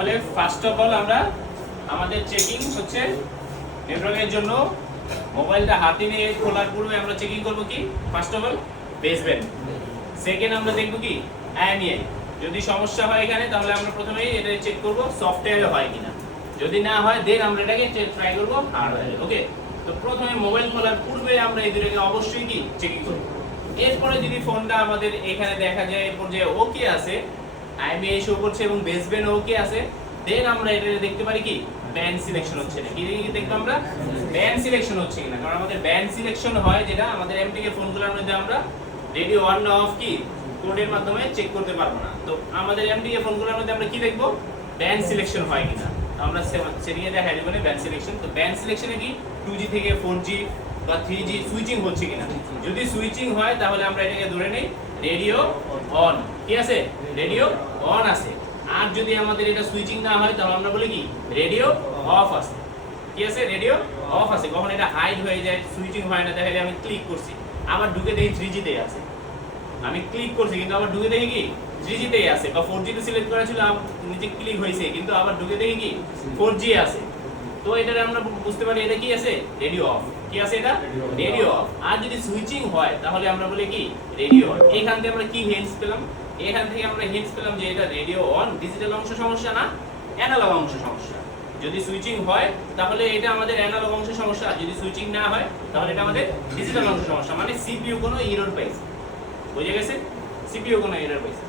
তাহলে first of all আমরা আমাদের চেকিং হচ্ছে নেটওয়ার্কের জন্য মোবাইলটা হাতে নিয়ে খোলার পূর্বে আমরা চেকিং করব কি first of all baseband. Second আমরা দেখব কি আইএমইআই। যদি সমস্যা হয় এখানে তাহলে আমরা প্রথমেই এটা চেক করব সফটওয়্যারে হয় কিনা, যদি না হয় দেন আমরা এটাকে ট্রাই করব হার্ডওয়্যারে। ওকে, তো প্রথমে মোবাইল খোলার পূর্বে আমরা এই দুটোকে অবশ্যই কি চেকিং করব। এরপরে যদি ফোনটা আমাদের এখানে দেখা যায় এই পর্যায়ে ওকে আছে, আইএমইআই শো করছে এবং বেসব্যান্ড ওকে আছে, দেন আমরা এটা দেখতে পারি কি ব্যান্ড সিলেকশন হচ্ছে না কি দেখব আমরা ব্যান্ড সিলেকশন হচ্ছে কিনা। কারণ আমাদের ব্যান্ড সিলেকশন হয় যেটা আমাদের এমটিকে ফোনগুলোর মধ্যে আমরা রেডিও অন না অফ কি কোডের মাধ্যমে চেক করতে পারবো না। তো আমাদের এমটিকে ফোনগুলোর মধ্যে আমরা কি দেখব ব্যান্ড সিলেকশন হয় কিনা। তো আমরা সেটিং এ দেখাই দেব ব্যান্ড সিলেকশন। তো ব্যান্ড সিলেকশনে কি 2G থেকে 4G বা 3G সুইচিং হচ্ছে কিনা। যদি সুইচিং হয় তাহলে আমরা এটাকে ধরে নেই রেডিও অন, কি আছে রেডিও অন আছে। আর যদি আমাদের এটা সুইচিং না হয় তাহলে আমরা বলি কি রেডিও অফ আছে, কি আছে রেডিও অফ আছে। কখন এটা হাইড হয়ে যায় সুইচিং হয় না, দেখা যায় আমি ক্লিক করছি আবার ঢুকে দেখি 3G তে আছে, আমি ক্লিক করছি কিন্তু আবার ঢুকে দেখি কি 3G তেই আছে, বা 4G তে সিলেক্ট করা ছিল নিচে ক্লিক হয়েছে কিন্তু আবার ঢুকে দেখি কি 4G আছে। তো এটা আমরা বুঝতে পারি এটা কি আছে রেডিও অফ, কি আছে এটা রেডিও অফ। আর যদি সুইচিং হয় তাহলে আমরা বলি কি রেডিও অন। এখান থেকে আমরা কি হিন্টস পেলাম, এখান থেকে আমরা হিন্টস পেলাম যে এটা রেডিও অন, ডিজিটাল অংশ সমস্যা না অ্যানালগ অংশ সমস্যা। যদি সুইচিং হয় তাহলে এটা আমাদের অ্যানালগ অংশ সমস্যা, যদি সুইচিং না হয় তাহলে এটা আমাদের ডিজিটাল অংশ সমস্যা। মানে সিপিইউ কোনো এরর পাইছে, বুঝে গেছে, সিপিইউ কোনো এরর পাইছে।